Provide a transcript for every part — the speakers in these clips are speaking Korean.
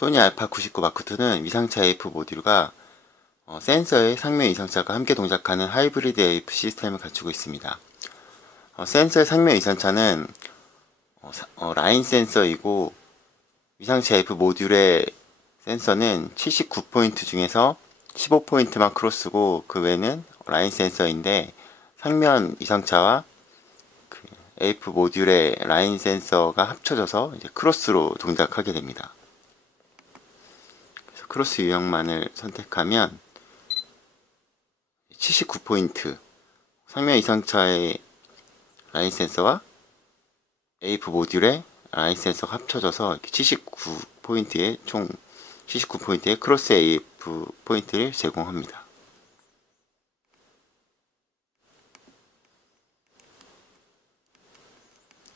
소니 알파 99 마크2는 위상차 AF 모듈과 어, 센서의 상면 이상차가 함께 동작하는 하이브리드 AF 시스템을 갖추고 있습니다. 어, 센서의 상면 이상차는 어, 사- 어, 라인 센서이고 위상차 AF 모듈의 센서는 79포인트 중에서 15포인트만 크로스고 그 외는 라인 센서인데 상면 이상차와 그 AF 모듈의 라인 센서가 합쳐져서 이제 크로스로 동작하게 됩니다. 크로스 유형만을 선택하면 79포인트 상면 이상차의 라인 센서와 AF 모듈의 라인 센서가 합쳐져서 79포인트의 총 79포인트의 크로스 AF 포인트를 제공합니다.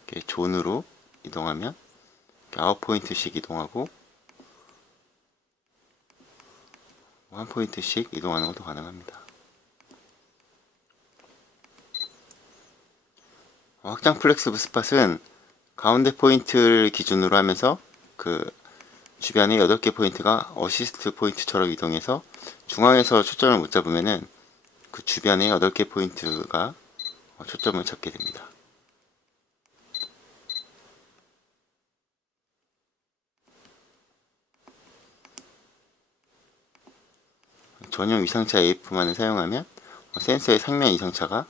이렇게 존으로 이동하면 9포인트씩 이동하고 한 포인트씩 이동하는 것도 가능합니다. 확장 플렉스브 스팟은 가운데 포인트를 기준으로 하면서 그 주변에 8개 포인트가 어시스트 포인트처럼 이동해서 중앙에서 초점을 못 잡으면은 그 주변에 8개 포인트가 어, 초점을 잡게 됩니다. 전용 위상차 AF만을 사용하면 어, 센서의 상면 이상차가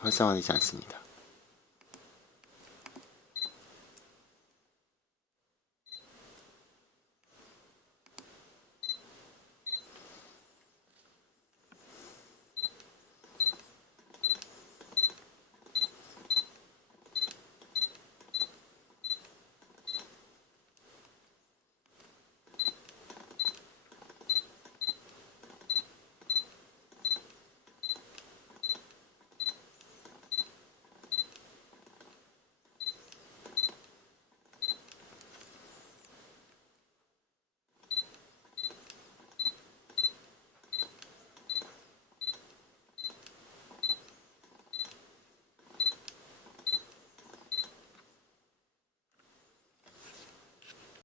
활성화되지 않습니다.